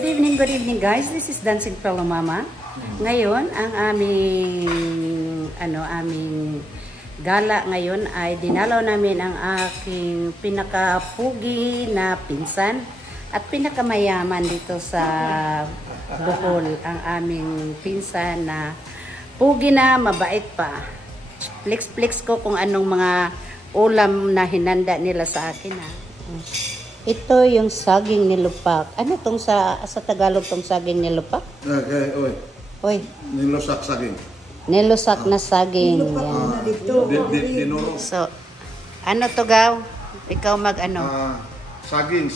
good evening guys. This is Dancing Fellow Mama. Ngayon, ang aming gala ngayon ay dinalaw namin ang aking pinakapugi na pinsan at pinakamayaman dito sa Bohol. Ang aming pinsan na pugi na mabait pa. Flex ko kung anong mga ulam na hinanda nila sa akin. Ito yung saging nilupak. Ano tong sa Tagalog tong saging nilupak? Oy. Nilusak saging. Nilusak na saging. So, ano to gaw? Ikaw mag-ano? Saging.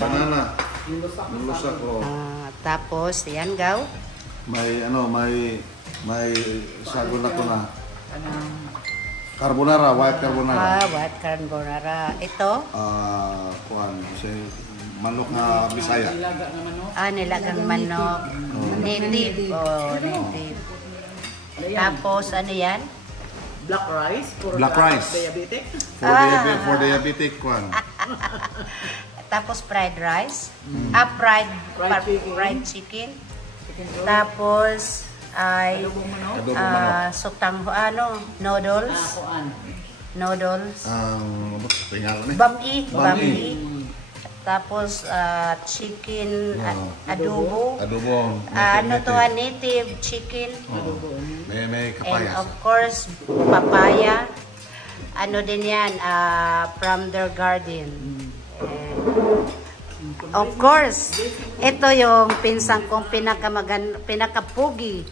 Banana. Nilusak ko. Tapos, yan gaw? May sagon ako na. Carbonara, white carbonara. White carbonara. Ito? Manok na Bisaya. Nilagang manok. Native. Native. Tapos, ano yan? Black rice. Black rice. Diabetic. For diabetic one. Tapos, fried rice. Fried chicken. Tapos, ay noodles. Bami. Tapos chicken adobo. Ano to, native chicken. May kapayas. And of course papaya. Ano din yan, from their garden. Of course, ito yung pinsan kong pinakapugi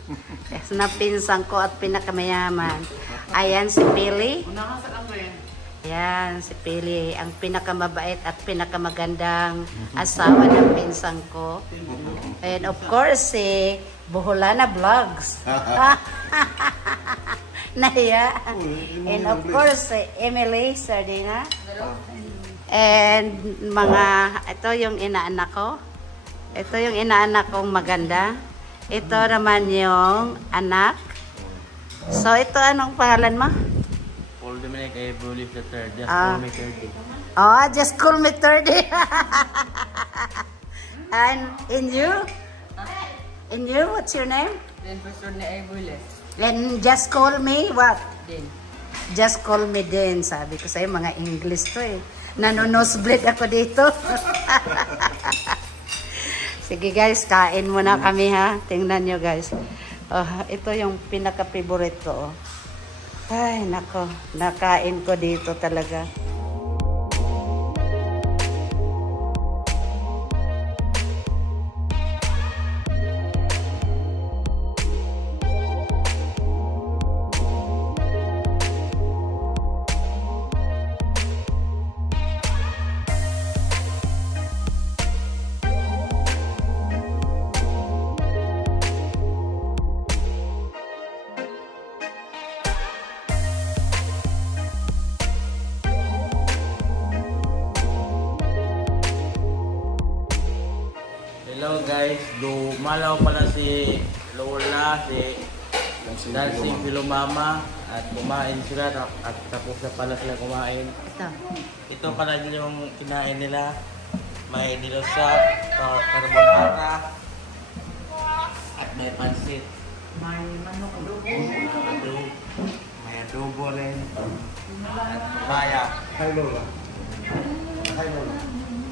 na pinsan ko at pinakamayaman. Ayan si Pili. Ayan si Pili, ang pinakamabait at pinakamagandang asawa ng pinsan ko. And of course, si Boholana Vlogs. Naya. And of course, si Emily Sardina. And ito yung inaanak ko. Ito yung inaanak kong maganda. Ito naman yung anak. So, ito anong pangalan mo? Paul Dominic, I believe the third. Just call me 30. Just call me 30. And in you? In you, what's your name? Then first one I believe. Then just call me what? Then. Just call me din. Sabi ko sa'yo, mga English to eh. Nanonosebleed ako dito. Sige guys, kain muna kami ha. Tingnan nyo guys. Ito yung pinaka-favorite ko. Ay, nako. Nakain ko dito talaga. Hello guys, dumalaw pala si Lola, si Dancing Fellow Mama at kumain sila at tapos na pala sila kumain. Ito pala yung kinain nila. May nilusak, carbonara at may pansit. May manok adobo. May adobo rin. At papaya. Hi Lola.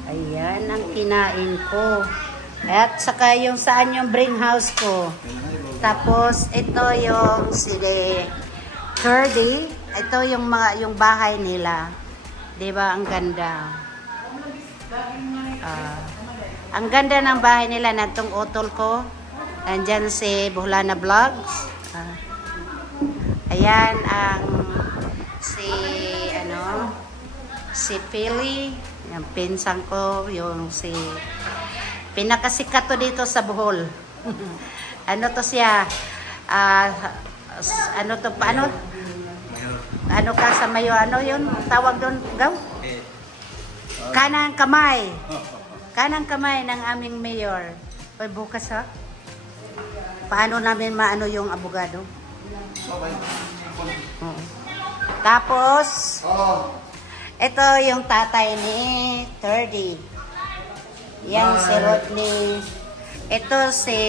Ayan ang kinain ko. At saka yung saan yung bring house ko. Tapos ito yung si Curdy. Ito yung bahay nila. 'Di ba ang ganda? Ang ganda ng bahay nila natong utol ko. Andiyan si Boholana Vlogs. Ayan ang si Pili, yung pinsan ko, yung pinakasikat to dito sa Bohol. Ano to siya? Ano to? Paano? Ano ka sa mayo? Ano yun? Tawag doon? Gaw? Kanang kamay. Kanang kamay ng aming mayor. Oy, bukas ha? Paano namin maano yung abogado? Tapos, ito yung tatay ni 30. Yan si Rodney. Ito si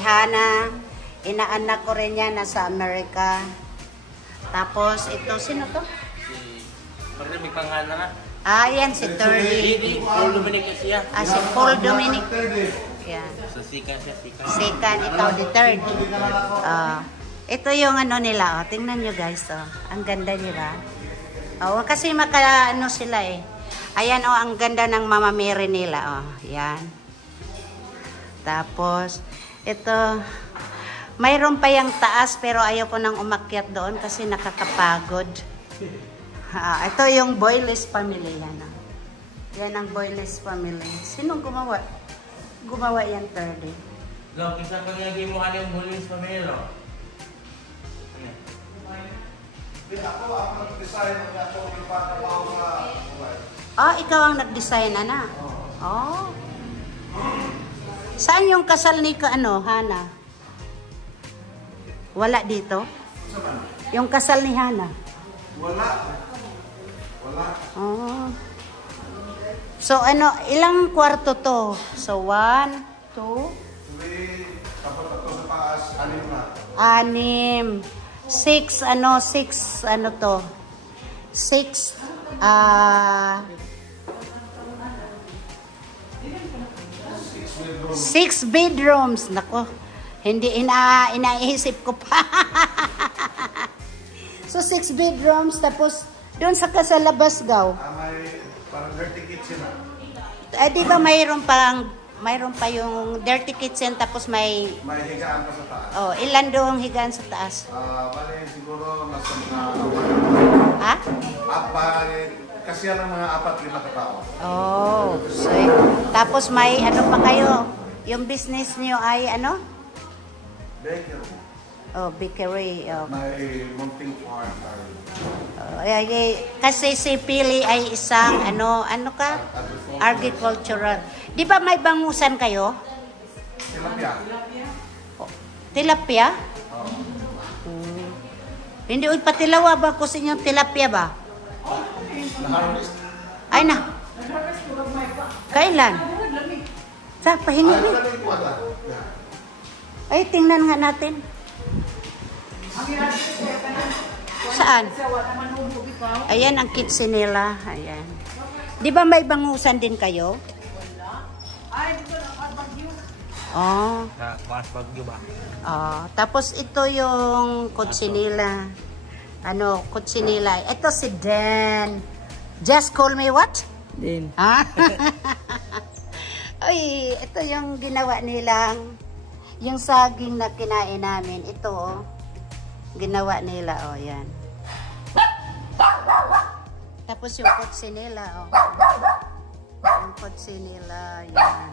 Hana. Inaanak ko rin yan, nasa Amerika. Tapos ito, sino to? Pagka may pangalan nga. Yan si Turley. Paul Dominic siya. Si Paul Dominic. Yan. So, Sikan siya, Sikan. Second, ikaw the third. Ito yung ano nila, tingnan nyo guys, ang ganda nila. Kasi ano sila eh. Ayan ang ganda ng Mama Mary nila, yan. Tapos, ito, mayroon pa yung taas pero ayaw ko nang umakyat doon kasi nakakapagod. Ito yung Boyless family yan. Yan ang Boyless family. Sinong gumawa? Gumawa yan, 30. Lo, kisa pag naging mo yung Boyless family, no? Ako ang nag-design ng ako yung Ikaw ang nag-design, Ana? Oh. Saan yung kasal ni Hana? Wala dito? Yung kasal ni Hana? Wala. Oh. So, ilang kwarto to? So, 1, 2, 3, tapos ito sa taas, 6 na. 6. 6 to? 6, 6 bedrooms. Nako, hindi inaisip ko pa. So, 6 bedrooms, tapos doon sa labas gaw. May parang dirty kitchen na. Di ba mayroon pa yung dirty kitchen, tapos may higaan pa sa taas. ilan doong higaan sa taas? Bale, siguro nasa mga kasi yan ang mga 4-5 katao. So, tapos may pa kayo? Yung business niyo ay Bakery. Bakery. May munting farm. Kasi si Pili ay isang agricultural. Di ba may bangusan kayo? Tilapia. Tilapia? Hindi patilawa ba ko sa inyong tilapia ba? Na-harvest. Ay na. Kailan? Sa pahingi. Ay, tingnan nga natin. Saan? Ayan ang kitchen nila. Ayan. Di ba may bangusan din kayo? Bagyo ba? Tapos ito yung kutsinila. Kutsinila. Ito si Dan. Just call me what? Din. Ay, ito yung ginawa nilang yung saging na kinain namin. Ito, ginawa nila, yan. Tapos yung kutsinila, yung kutsinila, yan.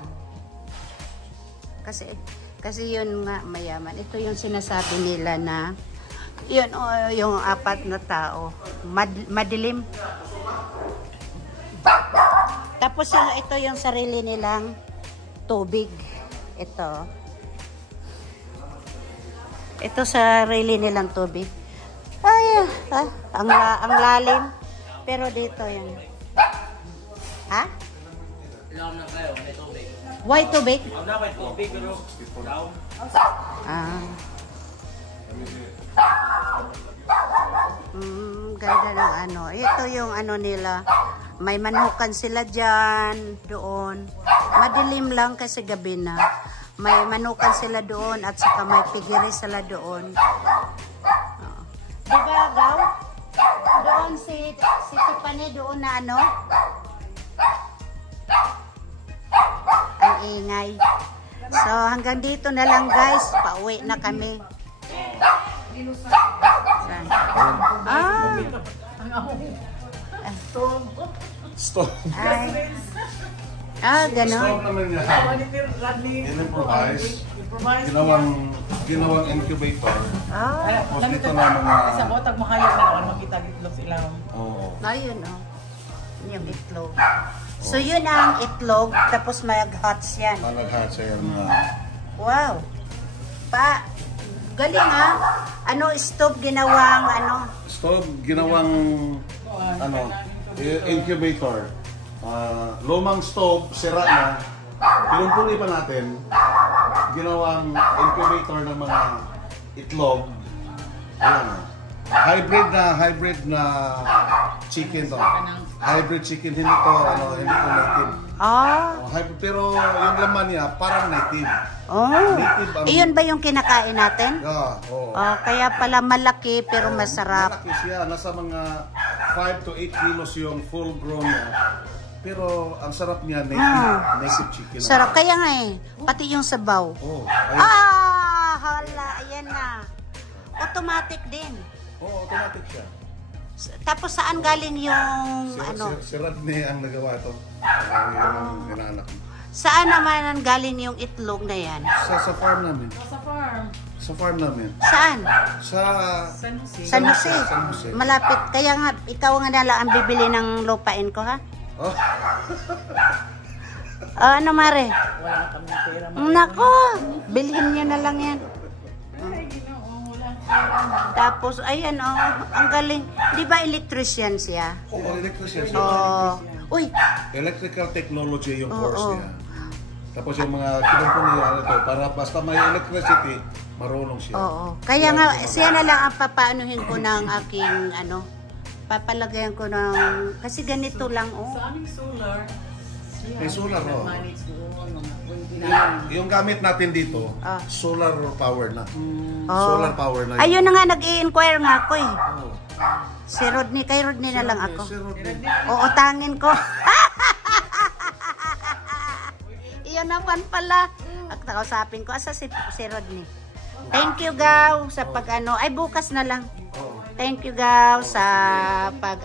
Kasi yun nga, mayaman. Ito yung sinasabi nila na, yun, yung 4 na tao. Madilim. Tapos ito yung sarili nilang tubig. Ito sarili nilang tubig. Ay, ang lalim. Pero dito yan. Ha? Ilang na kayo, may tubig. Why tubig? May tubig, pero down. Ganda ng Ito yung nila. May manukan sila dyan, doon. Madilim lang kasi gabi na. May manukan sila doon at saka may pigiri sila doon. Diba, Gaw? Doon si Tiffany doon na ang ingay. So, hanggang dito na lang guys. Pauwi na kami. Stove. Gano'n. Stove naman niya. In-improvise. Ginawang incubator. Tapos dito na mga... Sa botag mahayag na naman makita itlog sila. Ayun, yung itlog. So, yun ang itlog. Tapos mag-hots yan. Nag-hatch yan na. Wow. Galing stove ginawang Stove ginawang incubator. Lumang stove, sira na. pinumpuni pa natin, ginawang incubator ng mga itlog. Ayan. Hybrid na chicken to. Hybrid chicken, hindi to native. Hybrid, pero yung laman niya parang native. Native ang... Iyon ba yung kinakain natin? Oo. Kaya pala malaki pero masarap. Malaki siya, nasa mga 5 to 8 kilos yung full grown niya. Pero ang sarap niya, native chicken. Sarap, kaya nga pati yung sabaw. Hala, ayan na. Automatic din. Automatic siya. Tapos saan galing yung Si Rodney ang nagawa ito. Yung inanak. Saan naman ang galing yung itlog na yan? Sa farm namin. Sa farm namin. Saan? Sa San Jose. Malapit. Kaya nga, ikaw nga nalang ang bibili ng lupain ko, ha? Ano, Mare? Wala kami pera. Nako, bilhin nyo na lang yan. Tapos, ayan, ang galing. Di ba electrician siya? Electrician siya. Uy! Electrical technology yung course niya. Tapos yung mga kinumpuni niya ito, para basta may electricity, marunong siya. Kaya nga, siya na lang ang papaanuhin ko ng aking, papalagayan ko ng, kasi ganito lang, Sa aming solar, may solar, manage mo, yung gamit natin dito, solar power na. Solar power na. Ayun na nga, nag-i-inquire nga ako Si Rodney, kay Rodney na lang ako. Utangin ko. Iyon naman pala. At kausapin ko, asa si Rodney. Thank you, Gaw, sa pag ay bukas na lang. Thank you, Gaw, sa pag